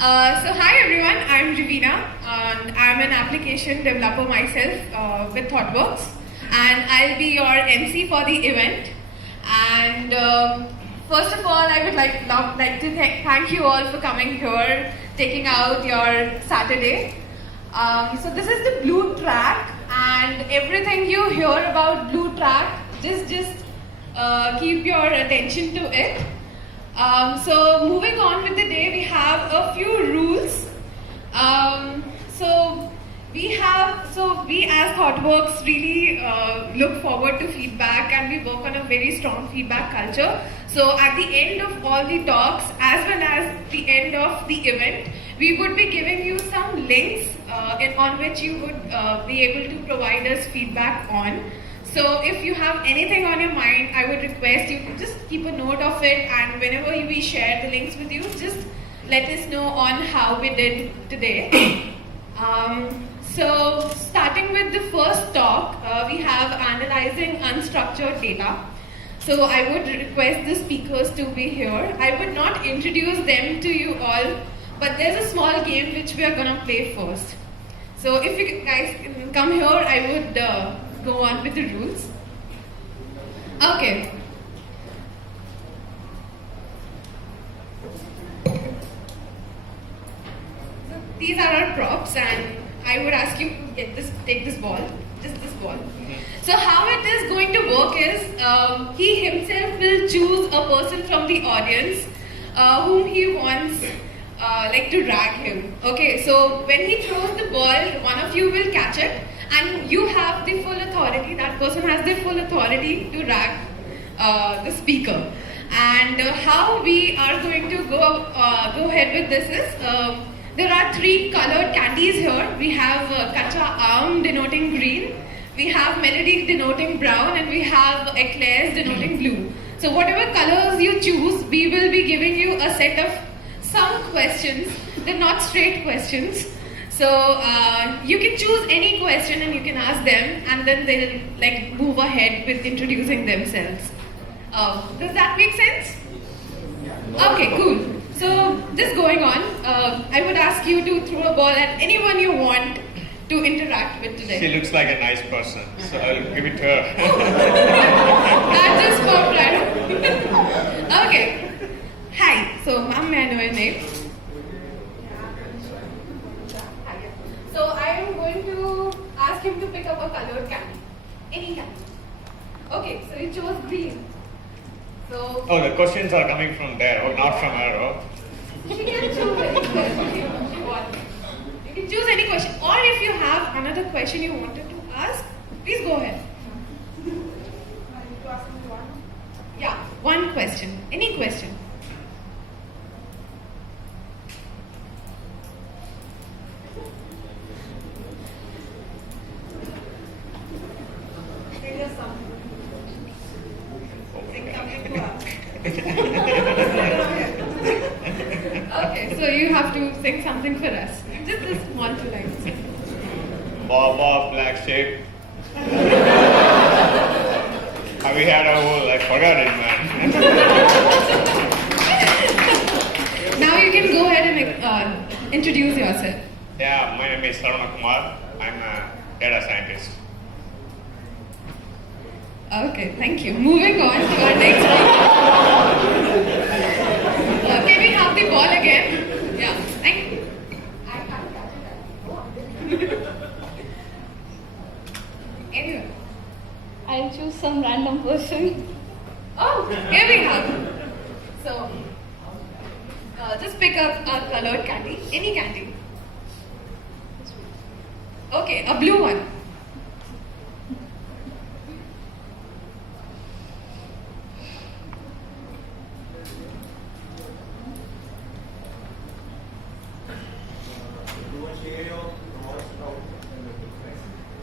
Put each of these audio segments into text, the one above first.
So hi everyone, I'm Ravina and I'm an application developer myself with ThoughtWorks, and I'll be your MC for the event. And first of all, I would like to thank you all for coming here, taking out your Saturday. So this is the blue track, and everything you hear about blue track, just keep your attention to it. So moving on with the day, we have a few rules. So we as ThoughtWorks really look forward to feedback, and we work on a very strong feedback culture. So at the end of all the talks, as well as the end of the event, we would be giving you some links on which you would be able to provide us feedback on. So if you have anything on your mind, I would request you to just keep a note of it, and whenever we share the links with you, just let us know on how we did today. So starting with the first talk, we have analyzing unstructured data. So I would request the speakers to be here. I would not introduce them to you all, but there's a small game which we are going to play first. So if you guys can come here, I would go on with the rules. Okay. So these are our props, and I would ask you to take this ball, just this ball. So how it is going to work is, he himself will choose a person from the audience whom he wants to drag him. Okay, so when he throws the ball, one of you will catch it, and you have the full authority, that person has the full authority to drag the speaker. And how we are going to go ahead with this is, there are 3 colored candies here. We have Kacha Aam denoting green, we have Melody denoting brown, and we have Eclairs denoting blue. So whatever colors you choose, we will be giving you a set of some questions. They're not straight questions. So you can choose any question and you can ask them, and then they'll move ahead with introducing themselves. Does that make sense? Okay, cool. So just going on, I would ask you to throw a ball at anyone you want to interact with today. She looks like a nice person, so I'll give it to her. That just popped right. Okay. Hi. So, ma'am, may I know your name? So I am going to ask him to pick up a colored candy. Any candy. Okay, so you chose green. So the questions are coming from there, not from her. Oh. She can choose any question she wants. You can choose any question. Or if you have another question you wanted to ask, please go ahead. Yeah, one question. Any question. Okay, so you have to sing something for us. Just 1-2 lines. Bob, black shape. Have we had a whole, I forgot it, man. Now you can go ahead and introduce yourself. Yeah, my name is Saravanakumar. I'm a data scientist. Okay, thank you. Moving on to our next one. Can we have the ball again? Yeah, thank you. I can't catch it. Anyway. I'll choose some random person. Oh, here we have. So, just pick up a colored candy. Any candy. Okay, a blue one.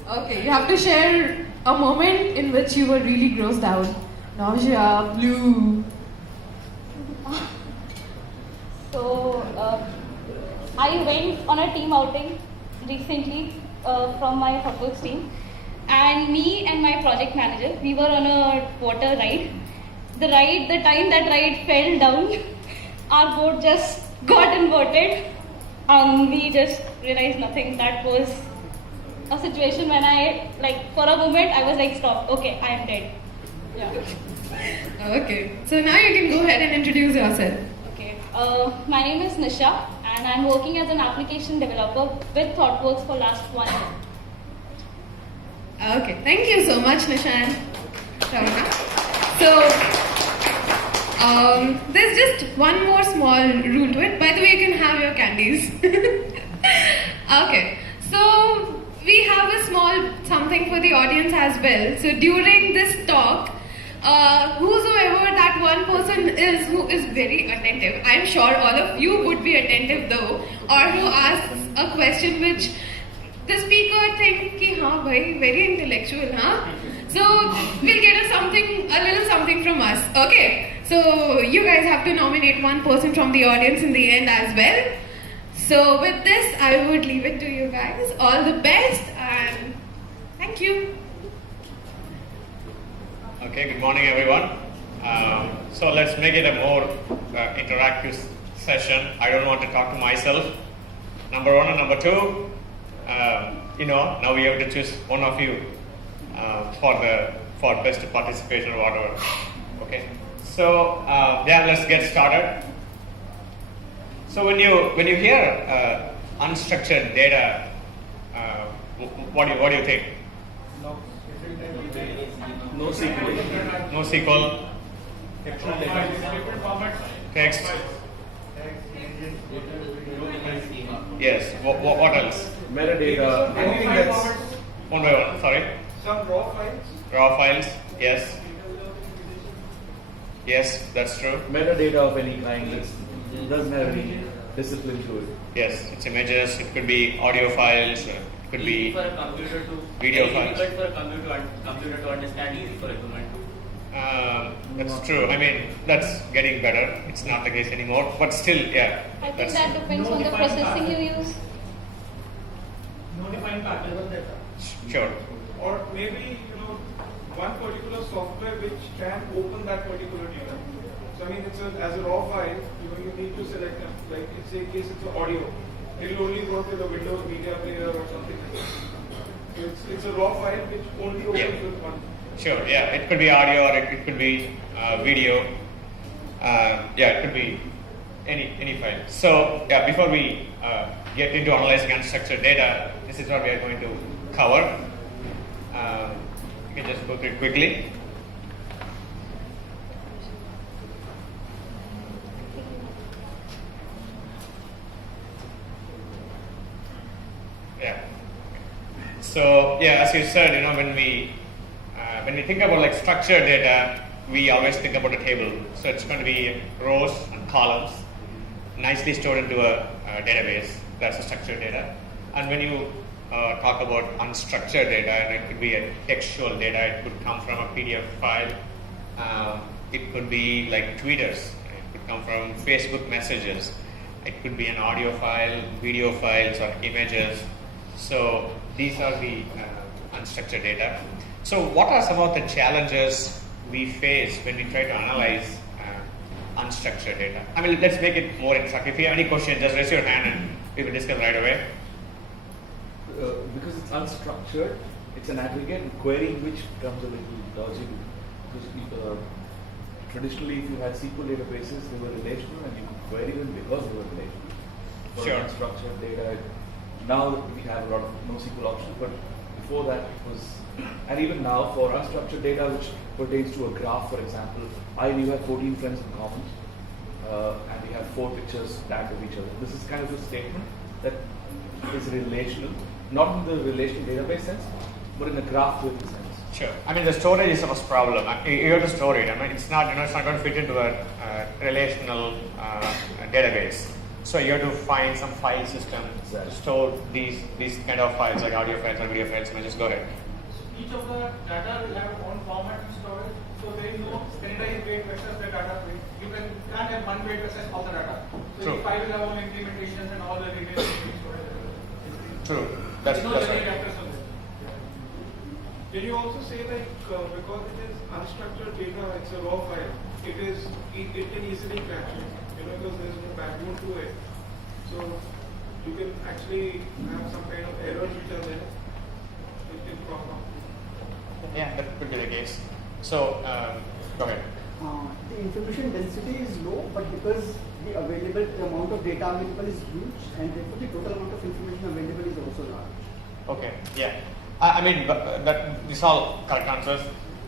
Okay, you have to share a moment in which you were really grossed out. Nausea, blue. So, I went on a team outing recently from my ThoughtWorks team, and me and my project manager, we were on a water ride. The time that ride fell down, our boat just got inverted and we just realized nothing. That was a situation when I, like, for a moment, I was like, stop, okay, I am dead. Yeah. Okay, so now you can go ahead and introduce yourself. Okay, my name is Nisha, and I'm working as an application developer with ThoughtWorks for last 1 year. Okay, thank you so much, Nisha and Saravana. So, there's just one more small rule to it. By the way, you can have your candies. Okay, so we have a small something for the audience as well. So during this talk, whosoever that one person is who is very attentive, I'm sure all of you would be attentive though, or who asks a question which the speaker thinks ki haan bhai, very intellectual, huh? So we'll get a little something from us. Okay, so you guys have to nominate one person from the audience in the end as well. So with this, I would leave it to you guys. All the best and thank you. Okay, good morning everyone. So let's make it a more interactive session. I don't want to talk to myself. Number one and number two, now we have to choose one of you for best participation or whatever. Okay, so let's get started. So when you hear unstructured data, what do you think? No SQL. No SQL. Text. Yes. What else? Metadata. Anything that's One by one. Sorry. Some raw files. Raw files. Yes. Yes, that's true. metadata of any kind that doesn't have any discipline to it. Yes, it's images. It could be audio files. It could be for a computer to video files. difficult for a computer to understand, easy for a human to. That's true. I mean, that's getting better. It's not the case anymore. But still, yeah. I think That's that depends on the processing you use. No defined pattern. sure. Or maybe, one particular software which can open that particular data. So I mean, as a raw file, you need to select them. Like in say case it's audio, it will only work with a Windows Media Player or something like that. So it's a raw file which only opens with one. Sure, yeah. It could be audio or it could be video. It could be any file. So, before we get into analyzing unstructured data, this is what we are going to cover. You can just go through it quickly. Yeah. So, as you said, when we think about like structured data, we always think about a table. So it's going to be rows and columns, nicely stored into a database. That's a structured data. And when you talk about unstructured data, and it could be a textual data, it could come from a PDF file. It could be like tweeters. It could come from Facebook messages. It could be an audio file, video files, or images. So these are the unstructured data. So what are some of the challenges we face when we try to analyze unstructured data? I mean, let's make it more interactive. If you have any questions, just raise your hand and we will discuss right away. Because it's unstructured, it's an aggregate, and querying which becomes a little dodgy. Because traditionally, if you had SQL databases, they were relational and you could query them because they were relational. For Sure. unstructured data, now we have a lot of NoSQL options, but before that it was, and even now for unstructured data which pertains to a graph, for example, I and you have 14 friends in common, and we have 4 pictures tagged of each other. This is kind of a statement that is relational, not in the relational database sense, but in the graph theory sense. Sure. I mean, the storage is a problem. You have to store it. I mean, it's not going to fit into a relational database. So you have to find some file system to store these kind of files, like audio files or video files. Just go ahead. Each of the data will have own format and storage. So there is no standardized weight versus the data weight. You can't have one weight versus all the data. So True. each file will have own implementations and all the details will be stored. True. That's no right. factors on that. Can you also say like because it is unstructured data, it's a raw file. It can easily crash. Because there is no backbone to it. So you can actually have some kind of errors which are there, which can crop up. Yeah, that could be the case. So, go ahead. The information density is low, but because the amount of data available is huge, and therefore the total amount of information available is also large. Okay, yeah. I mean, these all correct answers.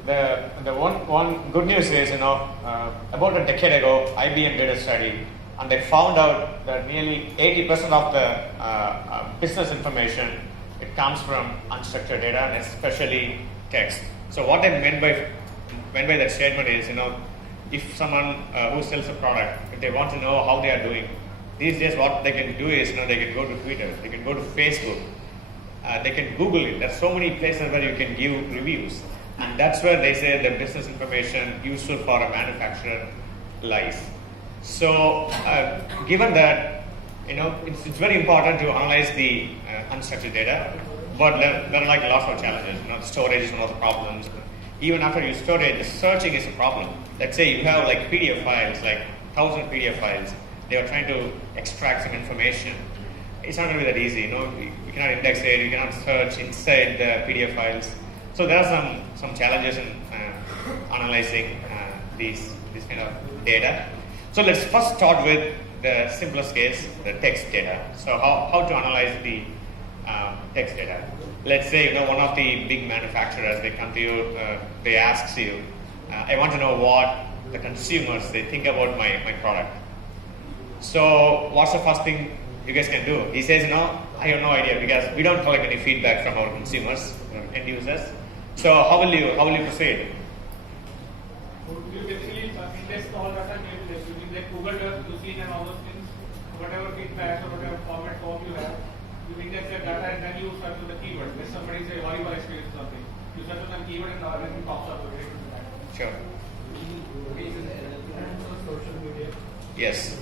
The one good news is, about a decade ago, IBM did a study, and they found out that nearly 80% of the business information, it comes from unstructured data, and especially text. So what I meant by that statement is, if someone who sells a product, if they want to know how they are doing, these days what they can do is, they can go to Twitter, they can go to Facebook, they can Google it. There's so many places where you can give reviews, and that's where they say the business information useful for a manufacturer lies. So, given that, it's very important to analyze the unstructured data, but there are like lots of challenges. Storage is one of the problems. Even after you store it, the searching is a problem. Let's say you have like PDF files, like 1,000 PDF files. They are trying to extract some information. It's not going to be that easy. You cannot index it. You cannot search inside the PDF files. So there are some challenges in analyzing these kind of data. So let's first start with the simplest case, the text data. So how to analyze the text data. Let's say one of the big manufacturers, they come to you, they ask you, I want to know what the consumers they think about my product. So what's the first thing you guys can do? He says, I have no idea because we don't collect any feedback from our consumers, end users. So how will you proceed? You basically index all data using like Google does, using and all those things, whatever feedbacks or whatever form you have. You index that data and then you search with the keyword. If somebody say horrible experience or something, you search with the keyword and everything pops up related to that. Sure. Social media. Yes.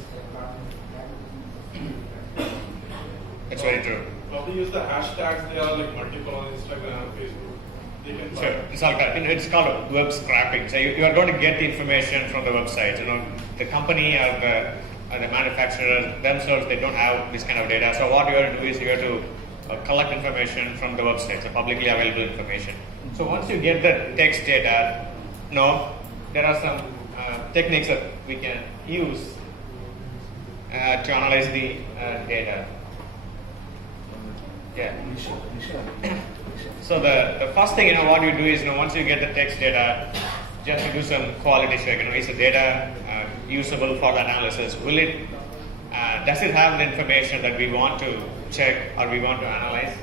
It's very true. Probably use the hashtags. They are like multiple on Instagram, Facebook. They can Sure. It's called web scraping. So you are going to get the information from the website. The company or the manufacturer themselves, they don't have this kind of data. So what you have to do is you have to collect information from the website, so publicly available information. So once you get the text data, there are some techniques that we can use to analyze the data. Yeah. Nisha. So the first thing, what you do is, once you get the text data, just to do some quality check. Is the data usable for the analysis? Does it have the information that we want to check or we want to analyze?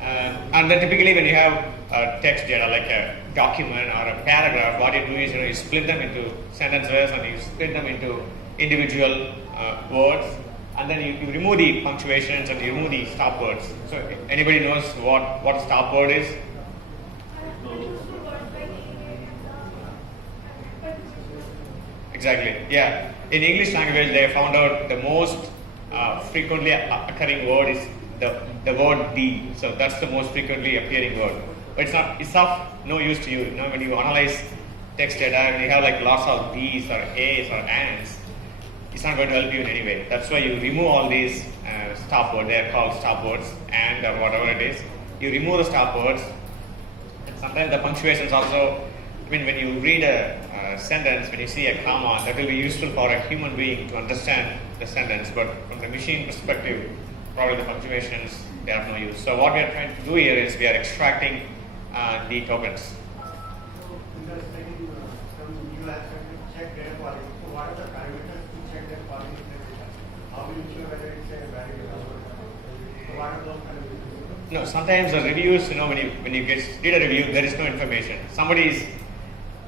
And then typically when you have text data like a document or a paragraph, what you do is you split them into sentences and you split them into individual words, and then you remove the punctuations and you remove the stop words. So anybody knows what a stop word is? Exactly. Yeah. In English language, they found out the most frequently occurring word is the word "the." So that's the most frequently appearing word. But it's of no use to you. When you analyze text data, when you have like lots of "these" or "a's" or "ands," it's not going to help you in any way. That's why you remove all these stop words. They are called stop words, and or whatever it is. You remove the stop words, and sometimes the punctuations also. When you read a sentence, when you see a comma, that will be useful for a human being to understand the sentence. But from the machine perspective, probably the punctuations, they have no use. So what we are trying to do here is we are extracting the tokens. You have to check data quality. So what are the parameters to check their quality in the data? How will you ensure whether it's a valid or not? So what are those kind of issues? No, sometimes the reviews, when you read a review, there is no information.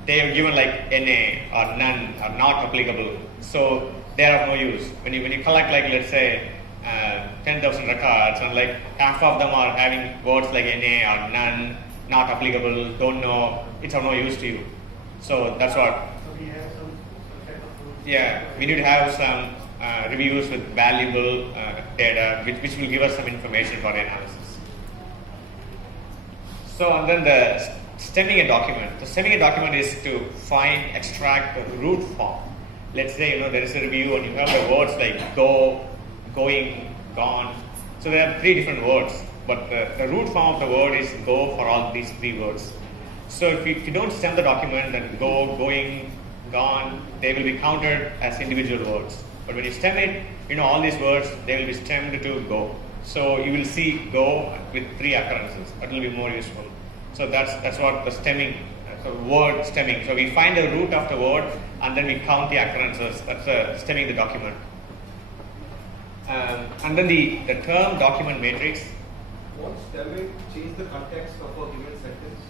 They have given like NA or none or not applicable, so they are of no use. When you collect like let's say 10,000 records and like half of them are having words like NA or none, not applicable, don't know, it's of no use to you. So that's what. So we have some type of rules. Yeah, we need to have some reviews with valuable data, which will give us some information for analysis. So and then the stemming a document. The stemming a document is to extract the root form. Let's say there is a review and you have the words like go, going, gone. So there are 3 different words, but the root form of the word is go for all these 3 words. So if you don't stem the document, then go, going, gone, they will be counted as individual words. But when you stem it, all these words, they will be stemmed to go. So you will see go with 3 occurrences. That will be more useful. So that's what the stemming, word stemming. So we find the root of the word and then we count the occurrences. That's stemming the document. And then the term document matrix. Won't stemming change the context of a given sentence?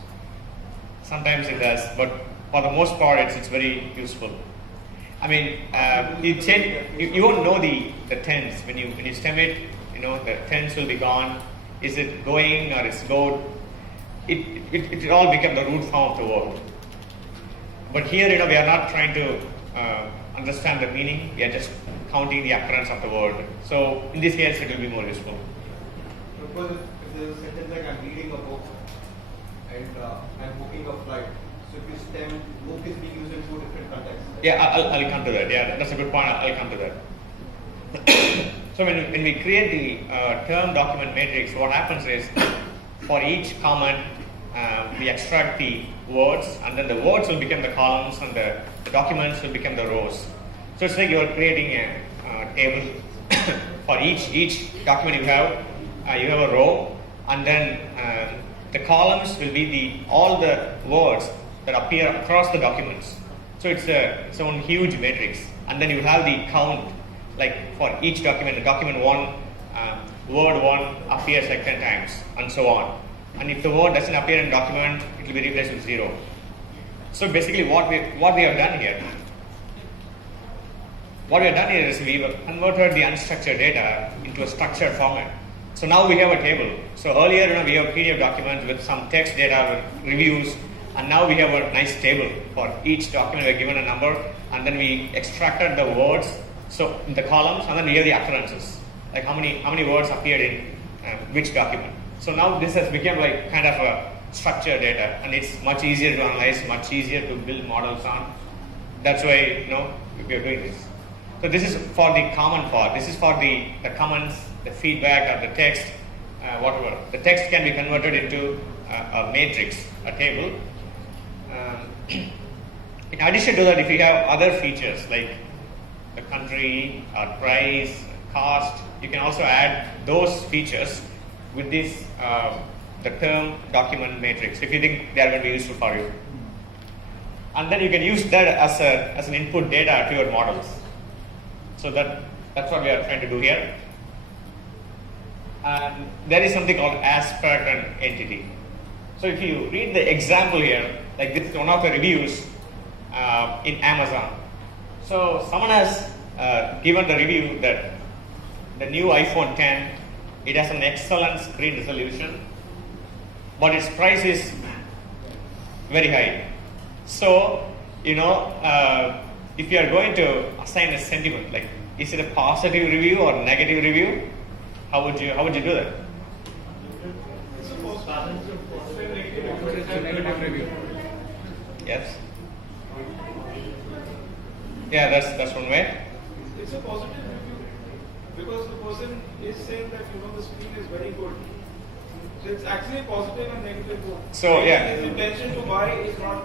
Sometimes it does, but for the most part, it's very useful. I mean, you won't know the tense when you stem it. The tense will be gone. Is it going or is go? It all become the root form of the word. But here, we are not trying to understand the meaning. We are just counting the occurrence of the word. So in this case, it will be more useful. Suppose if there is a sentence like I'm reading a book and I'm booking a flight. So if you stem, book is being used in 2 different contexts. Yeah, I'll come to that. Yeah, that's a good point. I'll come to that. So when we create the term document matrix, what happens is for each comment, we extract the words, and then the words will become the columns, and the documents will become the rows. So it's like you're creating a table for each document you have a row, and then the columns will be all the words that appear across the documents. So it's one huge matrix, and then you have the count, like for each document, the document 1, word 1 appears like 10 times, and so on. And if the word doesn't appear in the document, it will be replaced with 0. So basically what we have done here is we've converted the unstructured data into a structured format. So now we have a table. So earlier, we have PDF documents with some text data, with reviews, and now we have a nice table. For each document, we're given a number, and then we extracted the words, so in the columns, and then we have the occurrences, like how many words appeared in which document. So now this has become like kind of a structured data, and it's much easier to analyze, much easier to build models on. That's why we are doing this. So this is for the common part. This is for the comments, the feedback, or the text, whatever. The text can be converted into a matrix, a table. In addition to that, if you have other features like the country, or price, cost, you can also add those features with this the term document matrix if you think they are going to be useful for you. And then you can use that as an input data to your models. So that's what we are trying to do here. And there is something called aspect and entity. So if you read the example here, like this is one of the reviews in Amazon. So someone has given the review that the new iPhone 10, it has an excellent screen resolution, but its price is very high. So, if you are going to assign a sentiment, like is it a positive review or negative review, how would you do that? It's a positive Negative review. Yes. Yeah, that's one way. It's a positive review because the person is saying that the screen is very good. So it's actually positive and negative both. So yeah. His intention to buy is not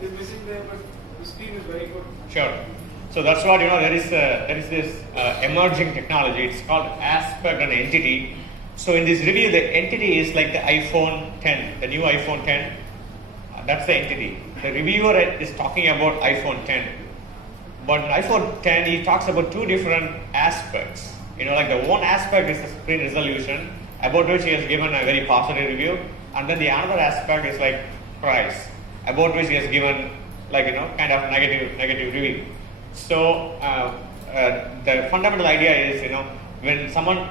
is missing there, but the screen is very good. Sure. So that's what there is this emerging technology. It's called aspect and entity. So in this review, the entity is like the iPhone 10, the new iPhone 10. That's the entity. The reviewer is talking about iPhone 10. But in iPhone 10, he talks about 2 different aspects. Like the one aspect is the screen resolution, about which he has given a very positive review, and then the another aspect is like price, about which he has given like kind of negative review. So the fundamental idea is when someone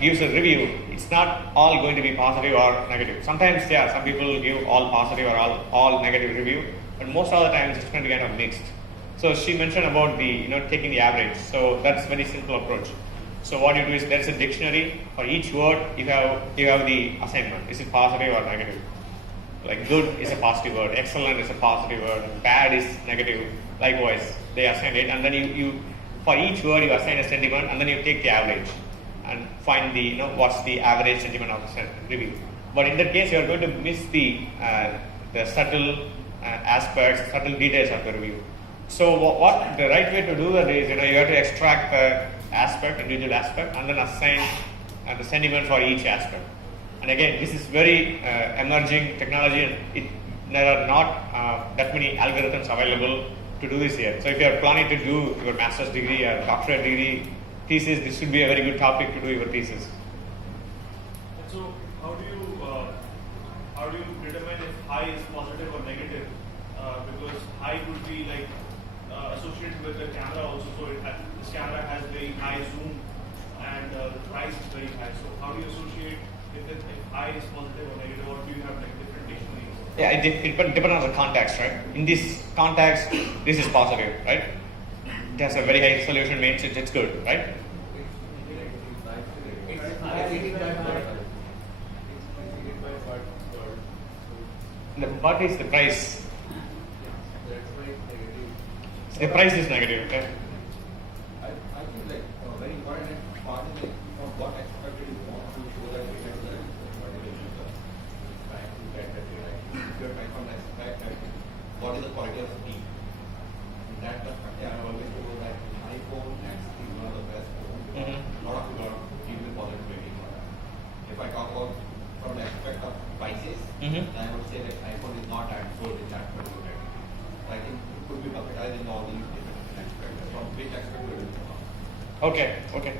gives a review, it's not all going to be positive or negative. Sometimes some people give all positive or all negative review, but most of the time it's going to be kind of mixed. So she mentioned about the taking the average. So that's a very simple approach. So what you do is there's a dictionary for each word. You have the assignment. Is it positive or negative? Like good is a positive word, excellent is a positive word, bad is negative. Likewise, they assign it, and then you for each word you assign a sentiment, and then you take the average. and find the what's the average sentiment of the review. But in that case, you are going to miss the subtle aspects, subtle details of the review. So what the right way to do that is, you have to extract the aspect, individual aspect, and then assign the sentiment for each aspect. And again, this is very emerging technology, and there are not that many algorithms available to do this here. So if you are planning to do your master's degree or doctorate degree thesis, this should be a very good topic to do your thesis. And so how do you determine if high is positive or negative? Because high could be like associated with the camera also. So this camera has very high zoom and the price is very high. So how do you associate if high is positive or negative, or do you have like different dictionaries? Yeah, it depends on the context, right? In this context, this is positive, right? It has a very high resolution, means it's good, right? The but is the price. The price is negative, okay? I think like a very important part is like what expected you want to show that data to the particular user. Trying to get that data. If you're trying to expect what is the quality of the team. In that perspective, I always told that iPhone X is one of the best phones. A lot of people are giving positive rating for that. If I talk about from the aspect of prices, then I would say that iPhone is not as good in that particular rating. I think it could be bucketized in all these different aspects. From which aspect we will come. Okay.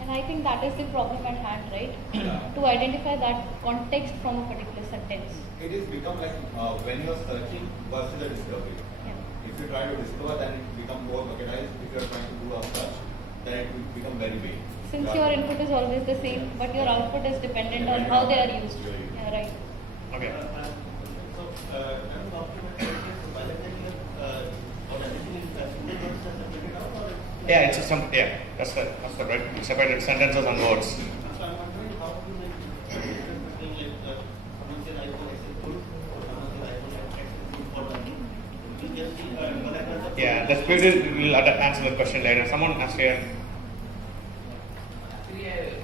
And I think that is the problem at hand, right? Yeah. To identify that context from a particular sentence. It is become like when you are searching versus the discovery. Yeah. If you try to discover, then it becomes more bucketized. If you are trying to do a search, then it will become very vague. Since your input is always the same, but your output is dependent on how they are used. Yeah, right. Okay. Yeah, it's that's the right. Separated sentences and words. So I'm wondering how to like difference between like someone says iPhone X is good or someone says iPhone X is good for learning. You just see whatever the Yeah, that's good. We'll answer the question later. Someone asked here. Actually, I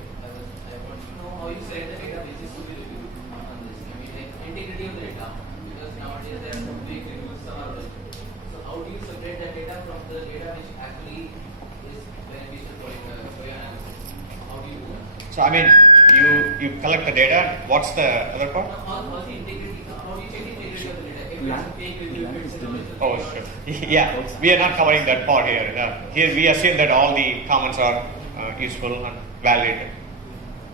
want to know how you select the data basis to be reviewed on this. I mean, like integrity of the data, because nowadays there are some fake reviews, some are original. So how do you separate that data from the data which actually is beneficial for your analysis? How do you do that? So I mean, you collect the data. What's the other part? How's the integrity? How do you check the integrity of the data? If it's a fake review, if it's an original. Oh, sure. Yeah, we are not covering that part here. Here we assume that all the comments are useful and validated.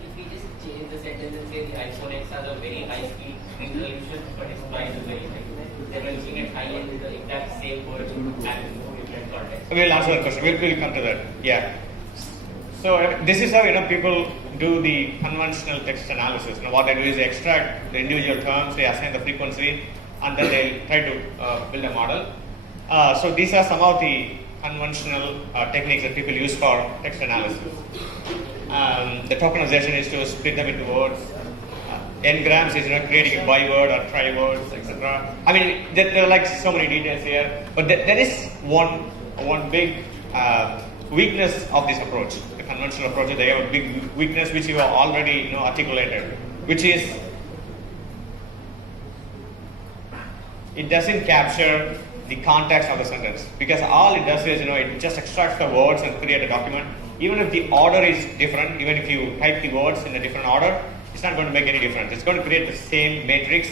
If we just change the sentence and say the iPhone X has a very high speed resolution, but its price is very high. Then we're looking at high end with the exact same word and no different context. We'll answer that question. We'll come to that. Yeah. So this is how people do the conventional text analysis. What they do is they extract the individual terms, they assign the frequency, and then they try to build a model. So these are some of the conventional techniques that people use for text analysis. The tokenization is to split them into words. N-grams is creating a byword or tri-words, etc. I mean, there are like so many details here, but there is one big weakness of this approach. The conventional approach, they have a big weakness which you have already articulated, which is it doesn't capture the context of the sentence, because all it does is it just extracts the words and create a document. Even if the order is different, even if you type the words in a different order, it's not going to make any difference. It's going to create the same matrix,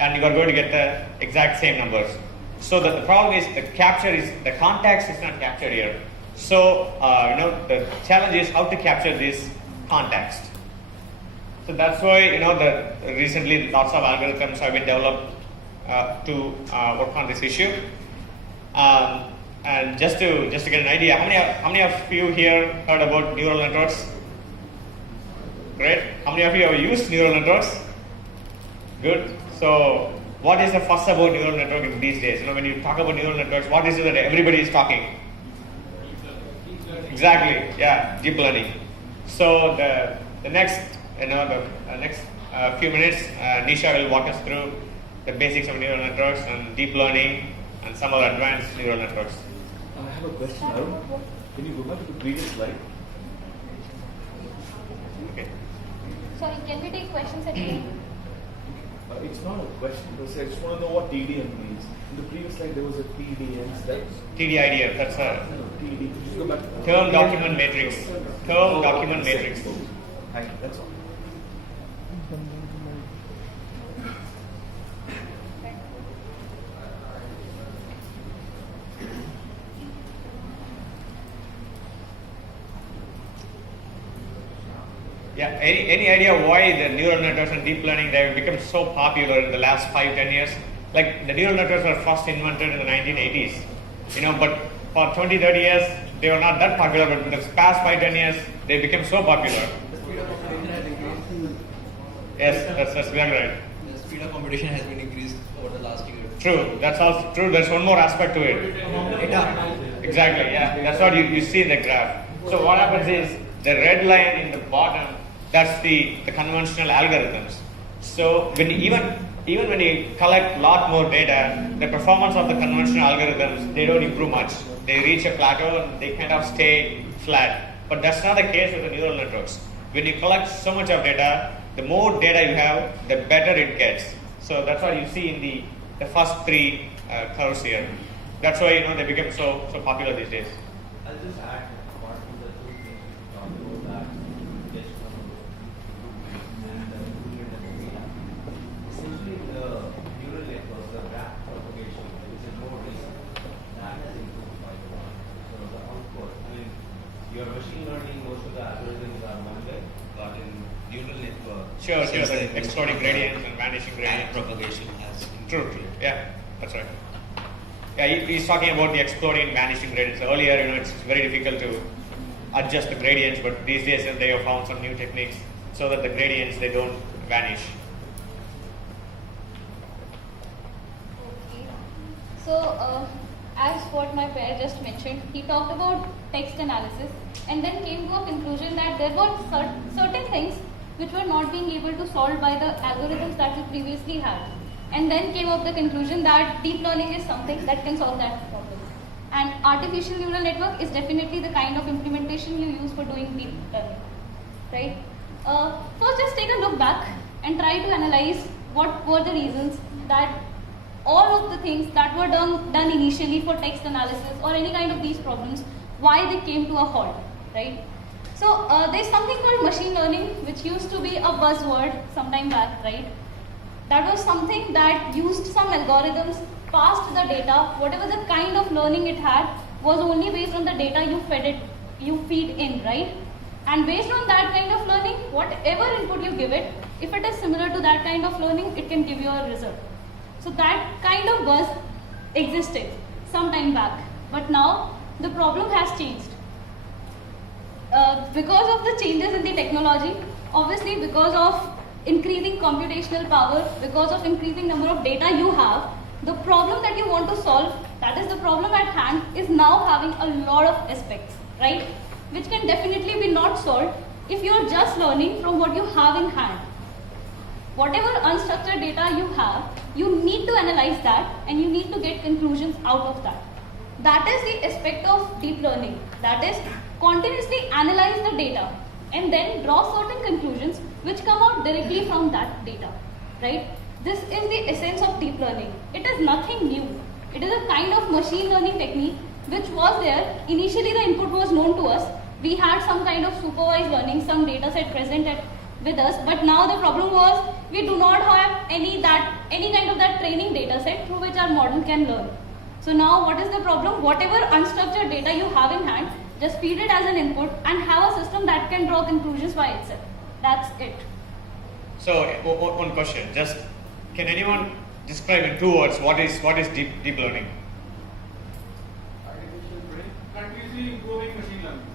and you are going to get the exact same numbers. So that the problem is the context is not captured here. So the challenge is how to capture this context. So that's why recently lots of algorithms have been developed to work on this issue. And just to get an idea, how many of you here heard about neural networks? Great. How many of you have used neural networks? Good. So what is the fuss about neural network in these days? When you talk about neural networks, what is it that everybody is talking? Exactly. Yeah, deep learning. So the next few minutes, Nisha will walk us through the basics of neural networks and deep learning and some other advanced neural networks. I have a question, Arun. Can you go back to the previous slide? Okay. Sorry, can we take questions at the end? It's not a question per se. I just want to know what TDM means. In the previous slide, there was a TDM slide. TDIDF, that's a No, TD. Could you just go back? term document matrix. Term document matrix. Thank you. That's all. Yeah, any idea why the neural networks and deep learning they have become so popular in the last 5-10 years? Like the neural networks were first invented in the 1980s, but for 20-30 years they were not that popular, but in the past 5-10 years they became so popular. The speed of computation has increased. Yes, that's exactly right. The speed of computation has been increased over the last year. True, that's also true. There's one more aspect to it. Data. Exactly, yeah. That's what you see in the graph. So what happens is the red line in the bottom, that's the conventional algorithms. So even when you collect a lot more data, the performance of the conventional algorithms, they don't improve much. They reach a plateau and they kind of stay flat. But that's not the case with the neural networks. When you collect so much of data, the more data you have, the better it gets. So that's what you see in the first three curves here. That's why they become so popular these days. I'll just add, apart from the two things we talked about, that just from and the improvement of the data. Essentially, the neural networks, the graph propagation, which is more recent, that has improved quite a lot. So the output, your machine learning, most of the algorithms are one way, but in neural network, Sure, the exploding gradients and vanishing gradients. Propagation has True. Yeah, that's right. Yeah, he's talking about the exploding and vanishing gradients. Earlier, it's very difficult to adjust the gradients, but these days they have found some new techniques so that the gradients they don't vanish. Okay. So, as what my pair just mentioned, he talked about text analysis and then came to a conclusion that there were certain things which were not being able to solve by the algorithms that we previously had. And then came up the conclusion that deep learning is something that can solve that problem. And artificial neural network is definitely the kind of implementation you use for doing deep learning, right? First, just take a look back and try to analyze what were the reasons that all of the things that were done initially for text analysis or any kind of these problems, why they came to a halt, right? So there's something called machine learning, which used to be a buzzword sometime back, right? That was something that used some algorithms, passed the data, whatever the kind of learning it had was only based on the data you feed in, right? And based on that kind of learning, whatever input you give it, if it is similar to that kind of learning, it can give you a result. So that kind of buzz existed some time back, but now the problem has changed. Because of the changes in the technology, obviously because of increasing computational power, because of increasing number of data you have, the problem that you want to solve, that is the problem at hand, is now having a lot of aspects, right? Which can definitely be not solved if you are just learning from what you have in hand. Whatever unstructured data you have, you need to analyze that and you need to get conclusions out of that. That is the aspect of deep learning. That is, continuously analyze the data and then draw certain conclusions which come out directly from that data, right? This is the essence of deep learning. It is nothing new. It is a kind of machine learning technique which was there. Initially the input was known to us. We had some kind of supervised learning, some data set present with us, but now the problem was we do not have any kind of that training data set through which our model can learn. So now what is the problem? Whatever unstructured data you have in hand, just feed it as an input and have a system that can draw conclusions by itself. That's it. So one question, just can anyone describe in 2 words what is deep learning? Artificial brain, continuously improving machine learning.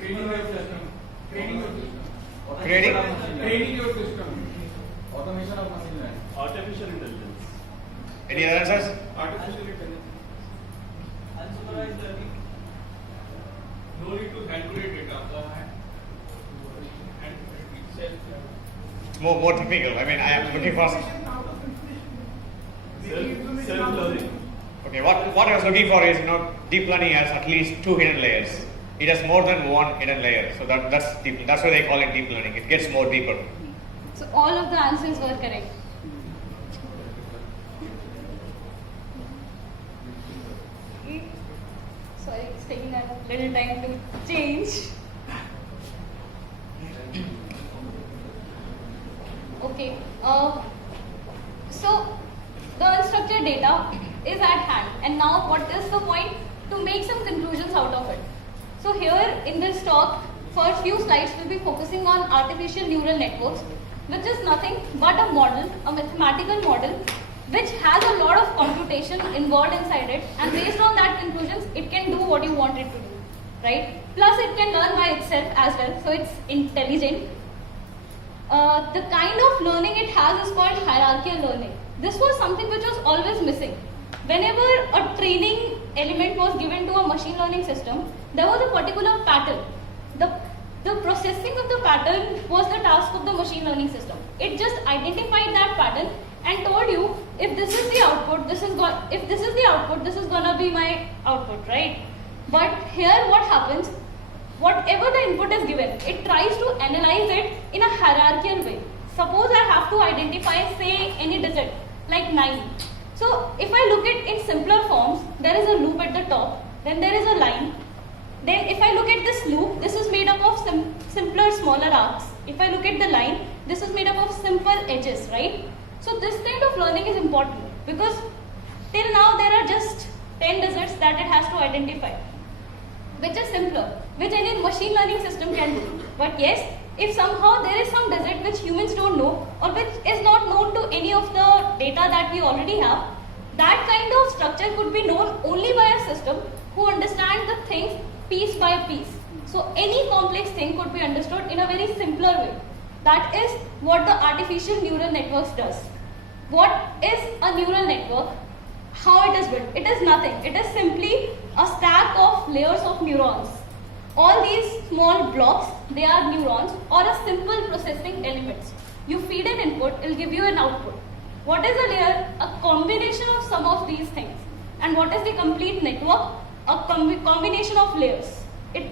Training your system. Training your system. Automation of machine learning. Artificial intelligence. Any other answers? Artificial intelligence. Unsupervised learning. No need to calculate data. It's more typical. I mean, I am looking for. Self-learning. Okay, what I was looking for is deep learning has at least 2 hidden layers. it has more than one hidden layer. So that's deep. That's why they call it deep learning. It gets more deeper. So all of the answers were correct. Sorry, it's taking a little time to change. Okay. So the unstructured data is at hand, and now what is the point? To make some conclusions out of it. So here in this talk, first few slides will be focusing on artificial neural networks, which is nothing but a model, a mathematical model, which has a lot of computation involved inside it, and based on that conclusions, it can do what you want it to do, right? Plus it can learn by itself as well, so it's intelligent. The kind of learning it has is called hierarchical learning. This was something which was always missing. Whenever a training element was given to a machine learning system, there was a particular pattern. The processing of the pattern was the task of the machine learning system. It just identified that pattern and told you, if this is the output, this is gonna be my output, right? But here what happens? Whatever the input is given, it tries to analyze it in a hierarchical way. Suppose I have to identify, say, any digit, like 9. So if I look at in simpler forms, there is a loop at the top, then there is a line. Then if I look at this loop, this is made up of simpler, smaller arcs. If I look at the line, this is made up of simple edges, right? So this kind of learning is important because till now there are just 10 digits that it has to identify, which is simpler, which any machine learning system can do. But yes, if somehow there is some digit which humans don't know or which is not known to any of the data that we already have, that kind of structure could be known only by a system who understands the things piece by piece. So any complex thing could be understood in a very simpler way. That is what the artificial neural networks does. What is a neural network? How it is built? It is nothing. It is simply a stack of layers of neurons. All these small blocks, they are neurons or a simple processing elements. You feed an input, it will give you an output. What is a layer? A combination of some of these things. And what is the complete network? A combination of layers. I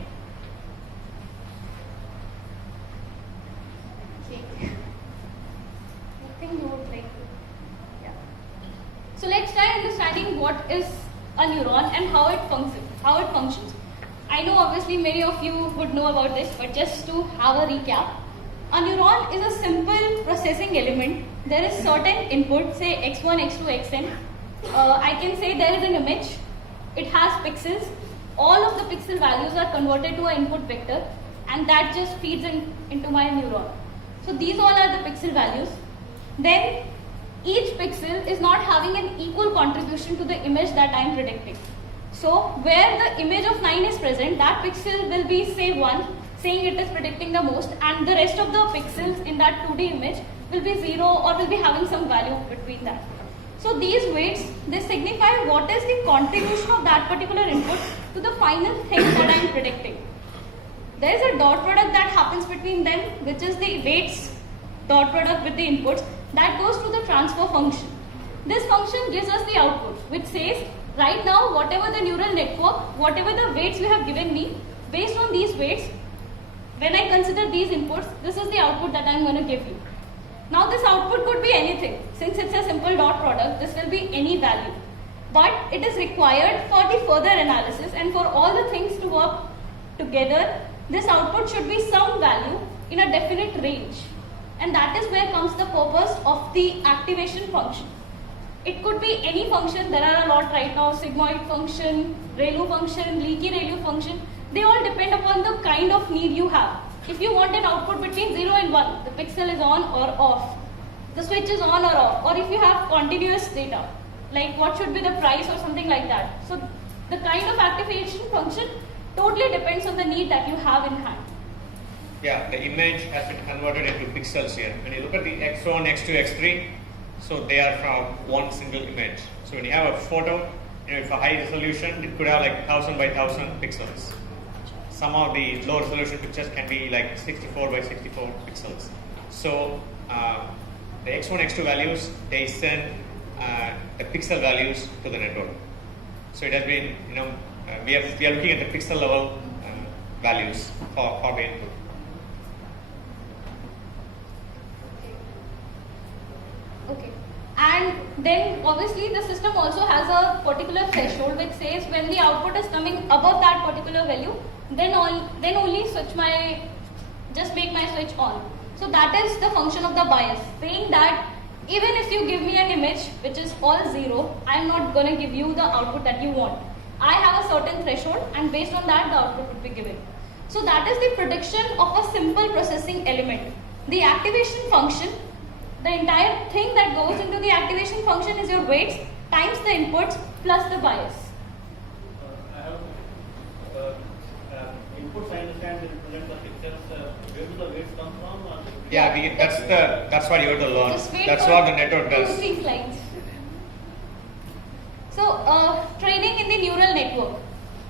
think you would like to. Yeah. So let's try understanding what is a neuron and how it functions. I know obviously many of you would know about this, but just to have a recap, a neuron is a simple processing element. There is certain input, say x1, x2, xn. I can say there is an image. It has pixels. All of the pixel values are converted to an input vector, and that just feeds into my neuron. So these all are the pixel values. Then each pixel is not having an equal contribution to the image that I am predicting. So where the image of 9 is present, that pixel will be say 1, saying it is predicting the most, and the rest of the pixels in that 2D image will be 0 or will be having some value between that. So these weights, they signify what is the contribution of that particular input to the final thing that I am predicting. There is a dot product that happens between them, which is the weights dot product with the inputs, that goes to the transfer function. This function gives us the output, which says, right now, whatever the neural network, whatever the weights you have given me, based on these weights, when I consider these inputs, this is the output that I am going to give you. Now this output could be anything. Since it's a simple dot product, this will be any value. But it is required for the further analysis and for all the things to work together, this output should be some value in a definite range. And that is where comes the purpose of the activation function. It could be any function. There are a lot right now: sigmoid function, ReLU function, leaky ReLU function. They all depend upon the kind of need you have. If you want an output between 0 and 1, the pixel is on or off, the switch is on or off, or if you have continuous data, like what should be the price or something like that. So the kind of activation function totally depends on the need that you have in hand. Yeah, the image has been converted into pixels here. When you look at the x1, x2, x3, so they are from one single image. So when you have a photo, if a high resolution, it could have like 1000 by 1000 pixels. Some of the low resolution pictures can be like 64 by 64 pixels. So the x1, x2 values, they send the pixel values to the network. So it has been, we are looking at the pixel level values for the input. Okay. And then obviously the system also has a particular threshold which says when the output is coming above that particular value, then only just make my switch on. So that is the function of the bias, saying that even if you give me an image which is all 0, I am not going to give you the output that you want. I have a certain threshold, and based on that the output would be given. So that is the prediction of a simple processing element. The activation function, the entire thing that goes into the activation function is your weights times the inputs plus the bias. I have inputs. I understand will represent the pictures. Where do the weights come from? Yeah, that's what you have to learn. Just wait That's for what the network 2 does. 3 slides. So training in the neural network.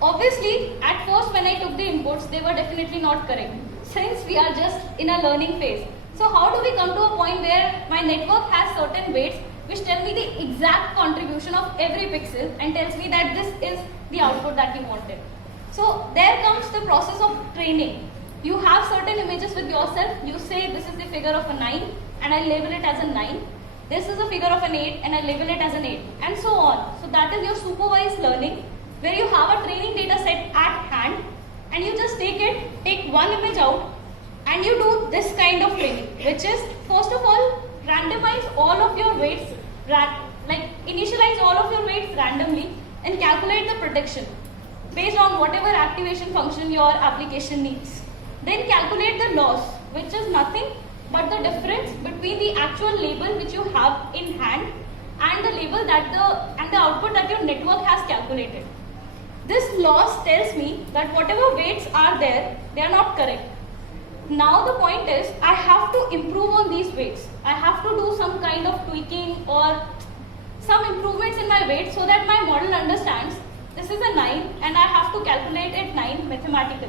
Obviously, at first when I took the inputs, they were definitely not correct, since we are just in a learning phase. So how do we come to a point where my network has certain weights which tell me the exact contribution of every pixel and tells me that this is the output that we wanted. So there comes the process of training. You have certain images with yourself. You say this is the figure of a 9 and I label it as a 9. This is a figure of an 8 and I label it as an 8, and so on. So that is your supervised learning, where you have a training data set at hand and you just take one image out and you do this kind of training, which is first of all randomize all of your weights, initialize all of your weights randomly and calculate the prediction based on whatever activation function your application needs. Then calculate the loss, which is nothing but the difference between the actual label which you have in hand and the label and the output that your network has calculated. This loss tells me that whatever weights are there, they are not correct. Now the point is, I have to improve on these weights. I have to do some kind of tweaking or some improvements in my weight so that my model understands this is a 9 and I have to calculate it 9 mathematically.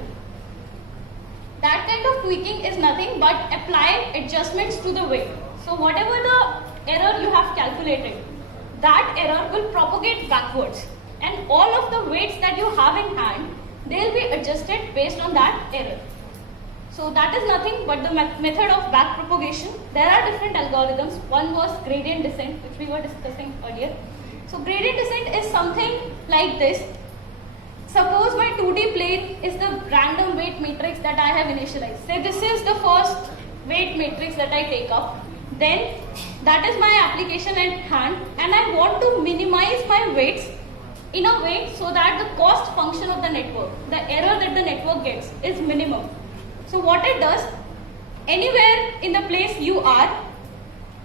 That kind of tweaking is nothing but apply adjustments to the weight. So whatever the error you have calculated, that error will propagate backwards, and all of the weights that you have in hand, they will be adjusted based on that error. So that is nothing but the method of back propagation. There are different algorithms. One was gradient descent, which we were discussing earlier. So gradient descent is something like this. Suppose my 2D plane is the random weight matrix that I have initialized. Say this is the first weight matrix that I take up. Then that is my application at hand, and I want to minimize my weights in a way so that the cost function of the network, the error that the network gets, is minimum. So what it does, anywhere in the place you are,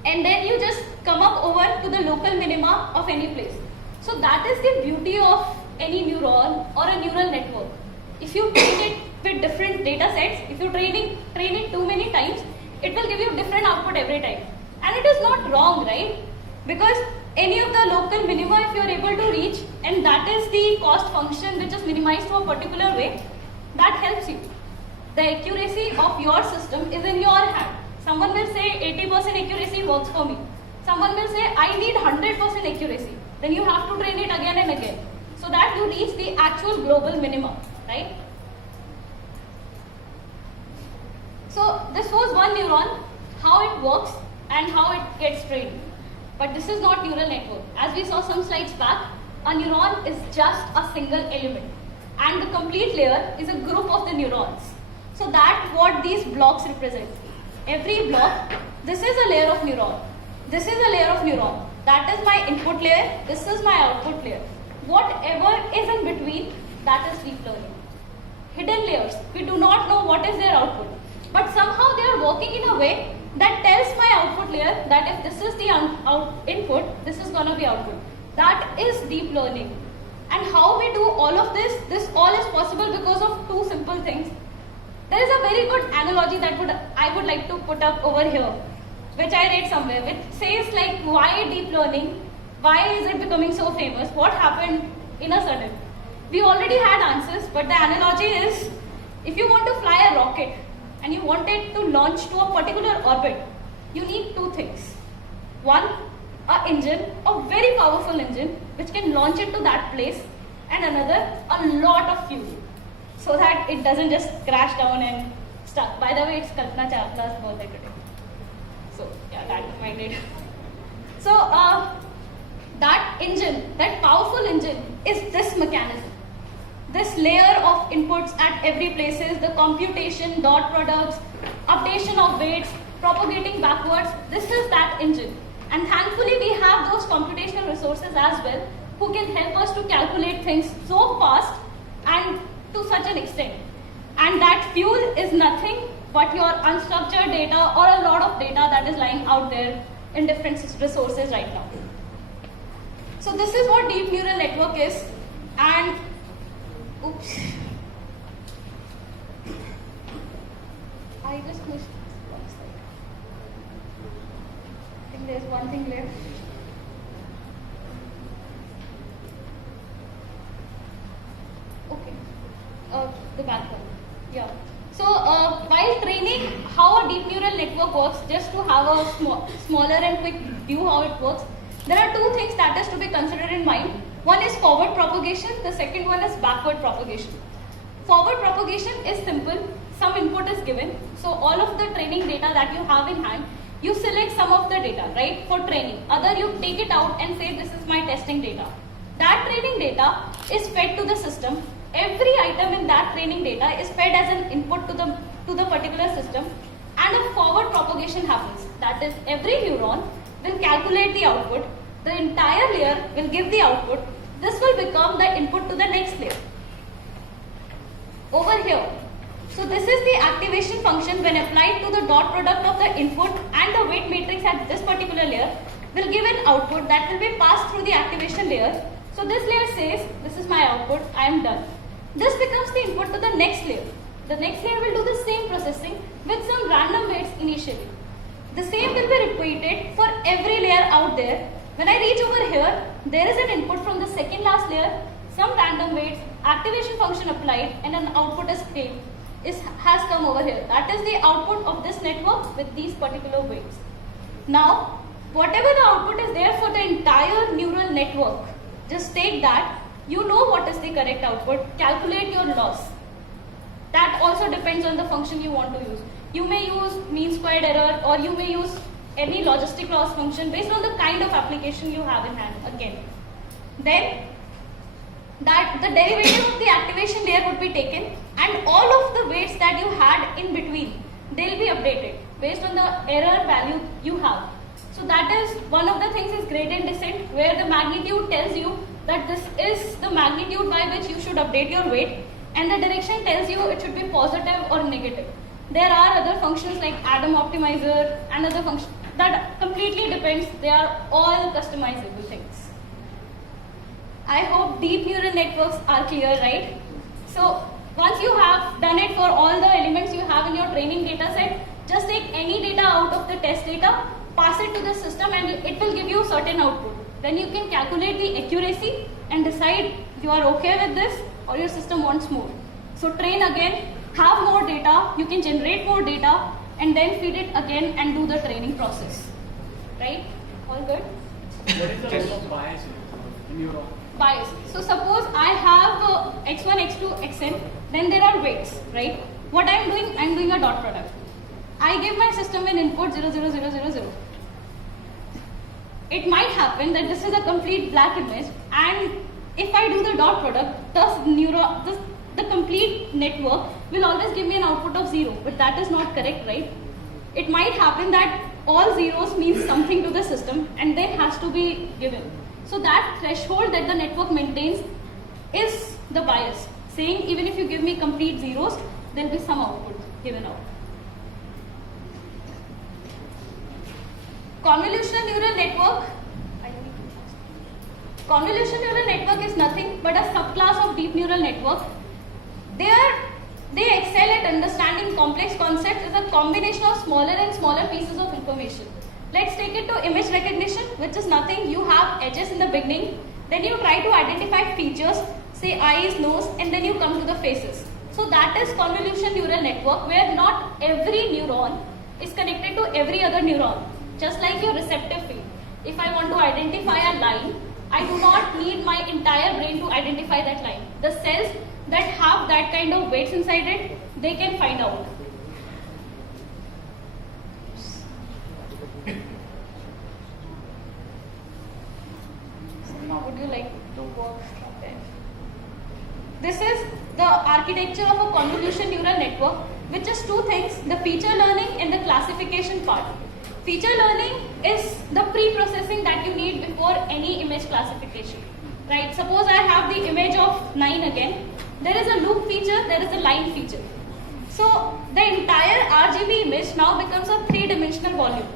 and then you just come up over to the local minima of any place. So that is the beauty of any neuron or a neural network. If you train it with different data sets, if you train it too many times, it will give you different output every time. And it is not wrong, right? Because any of the local minima, if you are able to reach, and that is the cost function which is minimized to a particular way, that helps you. The accuracy of your system is in your hand. Someone will say 80% accuracy works for me. Someone will say I need 100% accuracy. Then you have to train it again and again, so that you reach the actual global minimum, right? So this was one neuron, how it works and how it gets trained. But this is not neural network. As we saw some slides back, a neuron is just a single element, and the complete layer is a group of the neurons. So that's what these blocks represent. Every block, this is a layer of neuron. This is a layer of neuron. That is my input layer. This is my output layer. Whatever is in between, that is deep learning. Hidden layers, we do not know what is their output, but somehow they are working in a way that tells my output layer that if this is the input, this is gonna be output. That is deep learning. And how we do all of this all is possible because of two simple things. There is a very good analogy that I would like to put up over here, which I read somewhere, which says like, why deep learning? Why is it becoming so famous? What happened in a sudden? We already had answers, but the analogy is, if you want to fly a rocket and you want it to launch to a particular orbit, you need two things. One, an engine, a very powerful engine, which can launch it to that place, and another, a lot of fuel. so that it doesn't just crash down and stuck. By the way, it's Kalpana Chawla's birthday today. So yeah, that reminded. So that engine, that powerful engine is this mechanism. This layer of inputs at every places, the computation, dot products, updation of weights, propagating backwards, this is that engine. And thankfully we have those computational resources as well who can help us to calculate things so fast and to such an extent. And that fuel is nothing but your unstructured data or a lot of data that is lying out there in different resources right now. So this is what deep neural network is, and oops, I just missed one slide. I think there's one thing left. Okay, the back one. Yeah. So while training how a deep neural network works, just to have a smaller and quick view how it works, there are two things that is to be considered in mind. One is forward propagation, the second one is backward propagation. Forward propagation is simple, some input is given. So all of the training data that you have in hand, you select some of the data, right, for training. Other you take it out and say this is my testing data. That training data is fed to the system. Every item in that training data is fed as an input to the particular system, and a forward propagation happens. That is, every neuron will calculate the output, the entire layer will give the output, this will become the input to the next layer. Over here, so this is the activation function when applied to the dot product of the input and the weight matrix at this particular layer will give an output that will be passed through the activation layer. So this layer says, this is my output, I am done. This becomes the input to the next layer. The next layer will do the same processing with some random weights initially. The same will be repeated for every layer out there. When I reach over here, there is an input from the second last layer, some random weights, activation function applied, and an output has come over here. That is the output of this network with these particular weights. Now, whatever the output is there for the entire neural network, just take that, you know what is the correct output, calculate your loss. That also depends on the function you want to use. You may use mean squared error, or you may use any logistic loss function based on the kind of application you have in hand again. Then that the derivative of the activation layer would be taken, and all of the weights that you had in between, they'll be updated based on the error value you have. So that is one of the things is gradient descent, where the magnitude tells you that this is the magnitude by which you should update your weight, and the direction tells you it should be positive or negative. There are other functions like Adam optimizer and other functions that completely depends. They are all customizable things. I hope deep neural networks are clear, right? So once you have done it for all the elements you have in your training data set, just take any data out of the test data, pass it to the system, and it will give you certain output. Then you can calculate the accuracy and decide you are okay with this or your system wants more. So train again, have more data, you can generate more data, and then feed it again and do the training process. Right? All good? What is the role of bias in neuron? Bias. So suppose I have x1, x2, xn, then there are weights, right? What I am doing, I am doing a dot product. I give my system an input 0, 0, 0, 0, 0. It might happen that this is a complete black image, and if I do the dot product, the complete network will always give me an output of 0, but that is not correct, right? It might happen that all zeros means something to the system and then has to be given. So that threshold that the network maintains is the bias, saying even if you give me complete zeros, there will be some output given out. Convolutional neural network. Convolutional neural network is nothing but a subclass of deep neural network. They excel at understanding complex concepts as a combination of smaller and smaller pieces of information. Let's take it to image recognition, which is nothing. You have edges in the beginning, then you try to identify features, say eyes, nose, and then you come to the faces. So that is convolutional neural network, where not every neuron is connected to every other neuron. Just like your receptive field. If I want to identify a line, I do not need my entire brain to identify that line. The cells that have that kind of weights inside it, they can find out. So now would you like to work from there? This is the architecture of a convolution neural network, which is two things, the feature learning and the classification part. Feature learning is the pre-processing that you need before any image classification. Right? Suppose I have the image of 9 again. There is a loop feature, there is a line feature. So the entire RGB image now becomes a three-dimensional volume.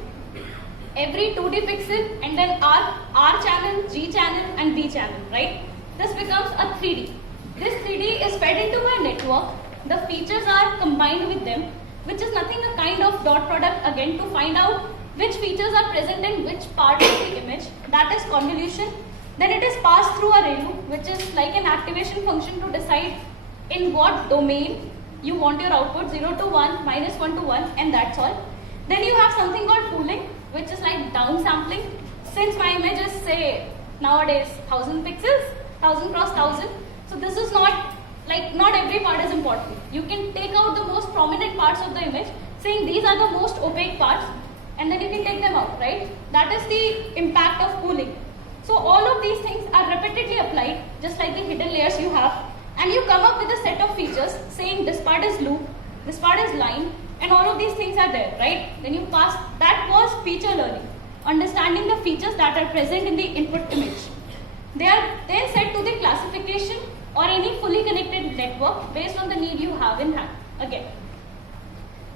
Every 2D pixel and then R channel, G channel and B channel, right? This becomes a 3D. This 3D is fed into my network. The features are combined with them, which is nothing a kind of dot product again to find out which features are present in which part of the image. That is convolution. Then it is passed through a ReLU, which is like an activation function to decide in what domain you want your output, 0 to 1, minus 1 to 1, and that's all. Then you have something called pooling, which is like downsampling. Since my image is, say, nowadays 1000 pixels, 1000 cross 1000, so this is not every part is important. You can take out the most prominent parts of the image, saying these are the most opaque parts, and then you can take them out, right? That is the impact of pooling. So all of these things are repeatedly applied, just like the hidden layers you have, and you come up with a set of features saying this part is loop, this part is line, and all of these things are there, right? Then you pass, that was feature learning, understanding the features that are present in the input image. They are then set to the classification or any fully connected network based on the need you have in hand, again.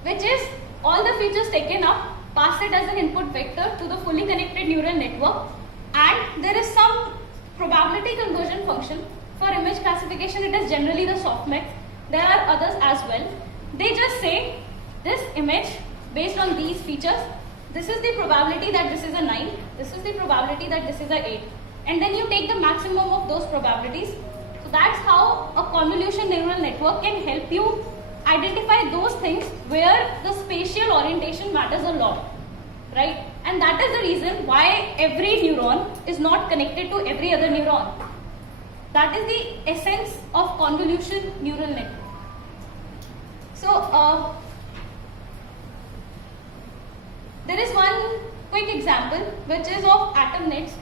Which is all the features taken up, pass it as an input vector to the fully connected neural network, and there is some probability conversion function. For image classification, it is generally the softmax. There are others as well. They just say this image based on these features, this is the probability that this is a 9, this is the probability that this is a 8. And then you take the maximum of those probabilities. So that's how a convolution neural network can help you identify those things where the spatial orientation matters a lot, right? And that is the reason why every neuron is not connected to every other neuron. That is the essence of convolution neural network. So there is one quick example which is of atom nets.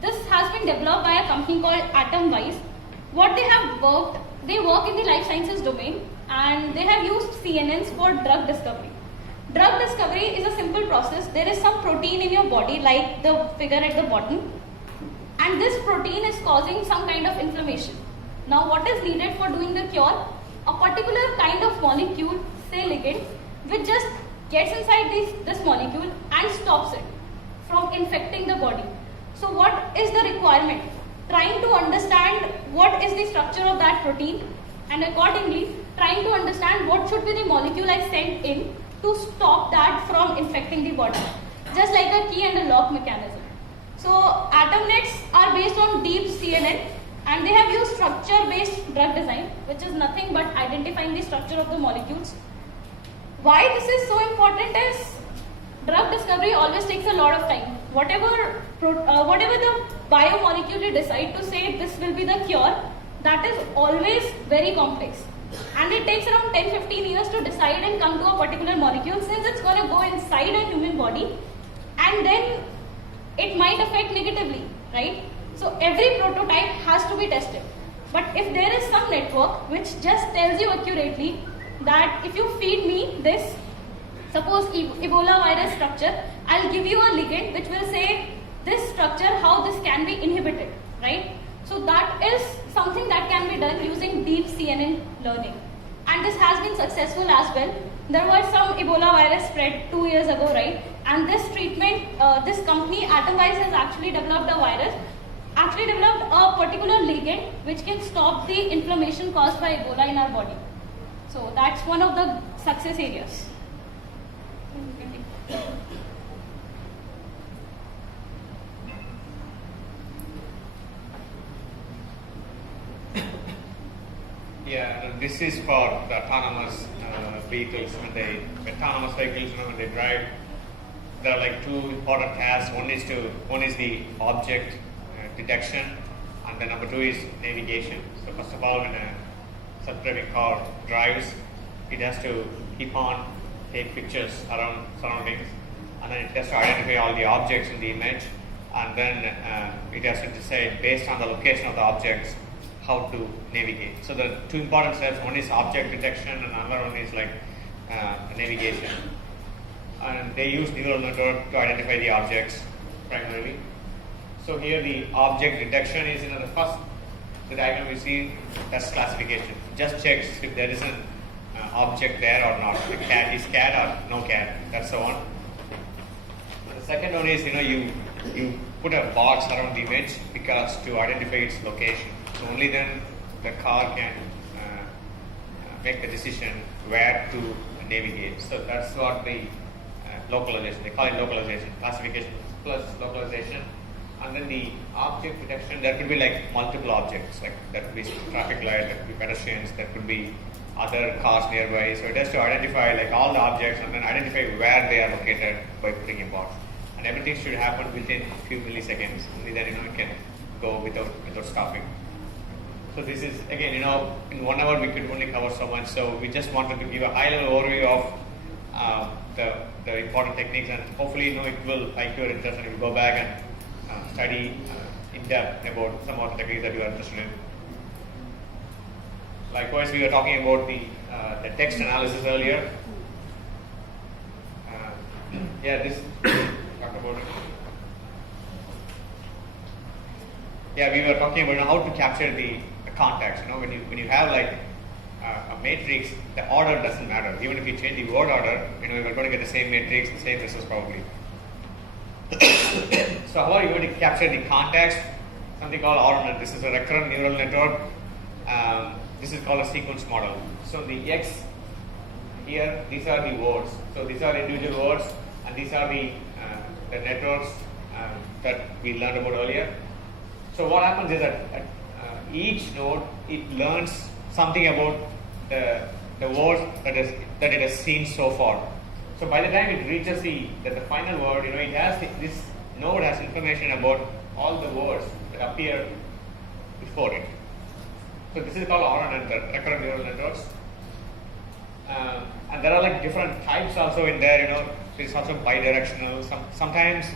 This has been developed by a company called Atomwise. What they have worked, they work in the life sciences domain and they have used CNNs for drug discovery. Drug discovery is a simple process. There is some protein in your body, like the figure at the bottom, and this protein is causing some kind of inflammation. Now what is needed for doing the cure? A particular kind of molecule, say ligand, which just gets inside this molecule and stops it from infecting the body. So what is the requirement? Trying to understand what is the structure of that protein, and accordingly trying to understand what should be the molecule I send in to stop that from infecting the body, just like a key and a lock mechanism. So atom nets are based on deep CNN, and they have used structure-based drug design, which is nothing but identifying the structure of the molecules. Why this is so important is drug discovery always takes a lot of time. Whatever the biomolecule you decide to say this will be the cure, that is always very complex. And it takes around 10-15 years to decide and come to a particular molecule, since it's going to go inside a human body and then it might affect negatively, right? So every prototype has to be tested. But if there is some network which just tells you accurately that if you feed me this, suppose Ebola virus structure, I'll give you a ligand which will say this structure, how this can be inhibited, right? So that is something that can be done using deep CNN learning. And this has been successful as well. There was some Ebola virus spread 2 years ago, right? And this treatment, this company, Atomwise, has actually developed a virus, actually developed a particular ligand which can stop the inflammation caused by Ebola in our body. So that's one of the success areas. Yeah, this is for the autonomous vehicles. When they drive, there are like two important tasks. One is the object detection, and the number two is navigation. So first of all, when a self-driving car drives, it has to keep on take pictures around surroundings, and then it has to identify all the objects in the image, and then it has to decide based on the location of the objects how to navigate. So the two important steps, one is object detection and another one is like navigation. And they use neural network to identify the objects primarily. So here the object detection is in the first the diagram we see, that's classification. Just checks if there is an object there or not. The cat is cat or no cat. That's the one. The second one is you put a box around the image because to identify its location. So only then the car can make the decision where to navigate. So that's what the localization, they call it localization, classification plus localization. And then the object detection, there could be like multiple objects, like there could be traffic light, there could be pedestrians, there could be other cars nearby. So it has to identify like all the objects and then identify where they are located by putting a box. And everything should happen within a few milliseconds. Only then it can go without stopping. So this is again, in 1 hour we could only cover so much. So we just wanted to give a high-level overview of the important techniques, and hopefully, it will pique your interest, and you will go back and study in depth about some of the techniques that you are interested in. Likewise, we were talking about the text analysis earlier. This talked about it. Yeah, we were talking about how to capture the context. When you have like a matrix, the order doesn't matter. Even if you change the word order, you're going to get the same matrix, the same results probably. So how are you going to capture the context? Something called RNN. This is a recurrent neural network. This is called a sequence model. So the X here, these are the words. So these are individual words, and these are the networks that we learned about earlier. So what happens is that at each node, it learns something about the words that it has seen so far. So by the time it reaches the final word, this node has information about all the words that appear before it. So this is called RNN, the recurrent neural networks. And there are like different types also in there. It's also bidirectional. Sometimes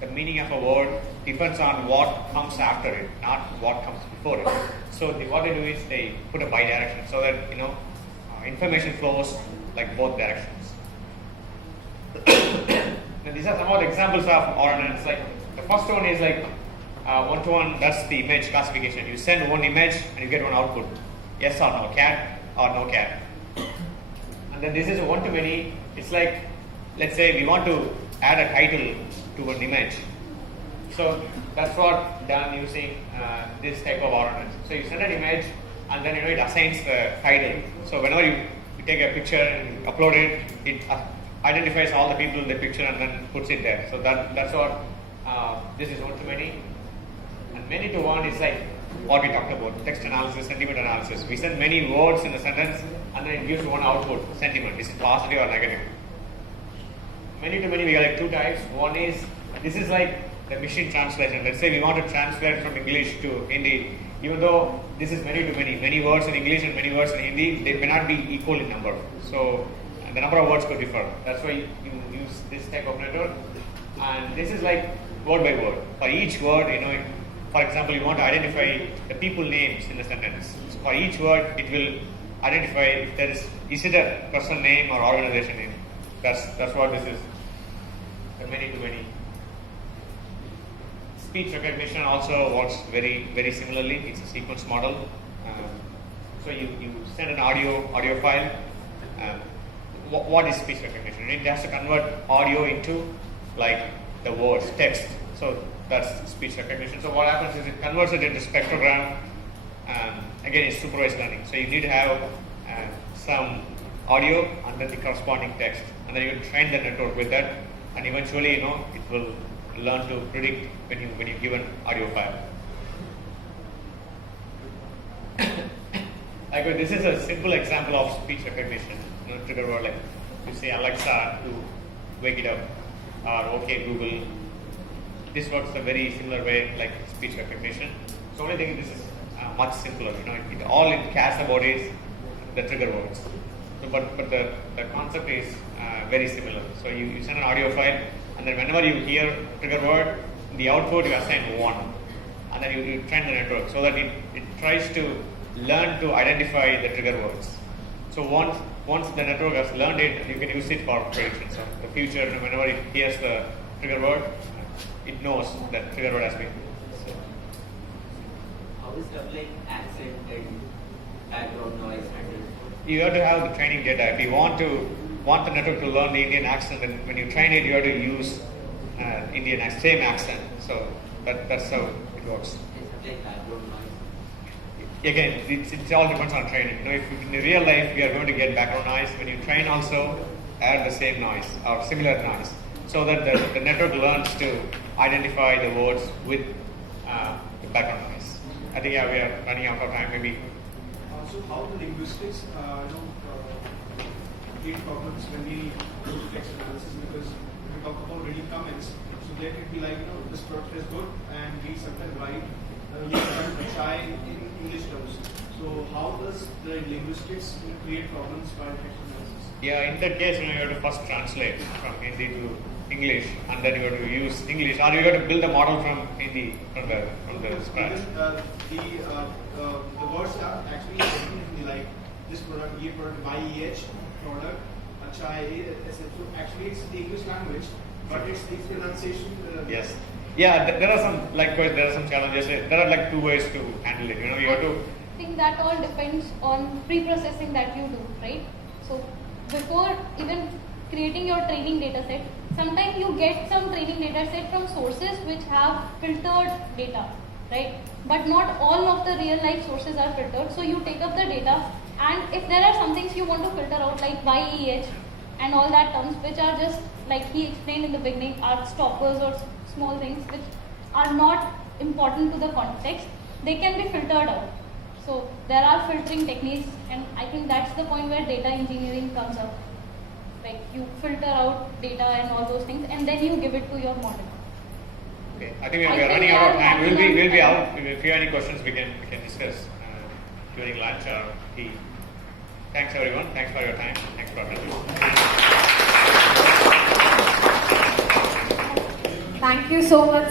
the meaning of a word depends on what comes after it, not what comes before it. So what they do is they put a bidirectional so that information flows like both directions. Now these are some of the examples of RNNs. Like the first one is like one-to-one. That's the image classification. You send one image and you get one output: yes or no, cat or no cat. And then this is a one-to-many. It's like, let's say we want to add a title to an image. So that's what done using this type of RNN. So you send an image and then it assigns the title. So whenever you take a picture and upload it, it identifies all the people in the picture and then puts it there. So that's what this is one-to-many. And many-to-one is like what we talked about, text analysis, sentiment analysis. We send many words in a sentence and then it gives one output, sentiment. Is it positive or negative? Many-to-many, we have like two types. One is, this is like the machine translation. Let's say we want to translate from English to Hindi. Even though this is many-to-many, many words in English and many words in Hindi, they may not be equal in number. So the number of words could differ. That's why you use this type of network. And this is like word by word. For each word, for example, you want to identify the people names in the sentence. So for each word, it will identify if there is it a person name or organization name. That's what this is. The many-to-many. Speech recognition also works very, very similarly. It's a sequence model. So you send an audio file. What is speech recognition? It has to convert audio into like the words, text. So that's speech recognition. So what happens is it converts it into spectrogram. Again, it's supervised learning. So you need to have some audio and then the corresponding text, and then you train the network with that, and eventually, it will learn to predict when you give an audio file. Like this is a simple example of speech recognition. Trigger word like you say Alexa to wake it up, or OK Google. This works a very similar way like speech recognition. So only thing this is much simpler. All it cares about is the trigger words. So, but the concept is very similar. So you send an audio file, and then whenever you hear trigger word, the output you assign 1, and then you train the network so that it tries to learn to identify the trigger words. So once the network has learned it, you can use it for prediction. So the future, whenever it hears the trigger word, it knows that trigger word has been. So. How is stuff like accent and background noise handled? You have to have the training data. If you want the network to learn the Indian accent, then when you train it, you have to use same accent. So that's how it works. Is it like background noise? Again, it all depends on training. If in the real life you are going to get background noise, when you train also add the same noise or similar noise, so that the network learns to identify the words with the background noise. I think we are running out of time. Maybe. So how the linguistics create problems when we do text analysis, because we talk about reading comments, so let it be like, this product is good, and we sometimes write chai in English terms. So how does the linguistics create problems by text analysis? Yeah, in that case, you have to first translate from Hindi to English, and then you have to use English, or you have to build a model from Hindi from the scratch. The words are actually written in Hindi, like this product, ye product, YEH product, acha, etc. So actually it's the English language, but it's the pronunciation. Yes. Yeah, there are some there are some challenges. There are 2 ways to handle it. You have to. I think that all depends on pre-processing that you do, right? So before even creating your training data set, sometimes you get some training data set from sources which have filtered data, right? But not all of the real life sources are filtered. So you take up the data, and if there are some things you want to filter out, like YEH and all that terms, which are just like he explained in the beginning, are stoppers or small things which are not important to the context, they can be filtered out. So there are filtering techniques, and I think that's the point where data engineering comes up. Like you filter out data and all those things, and then you give it to your model. Okay, I think we are running out of time. We'll be out. If you have any questions, we can discuss during lunch or tea. Thanks everyone. Thanks for your time. Thanks for attending. Thank you so much.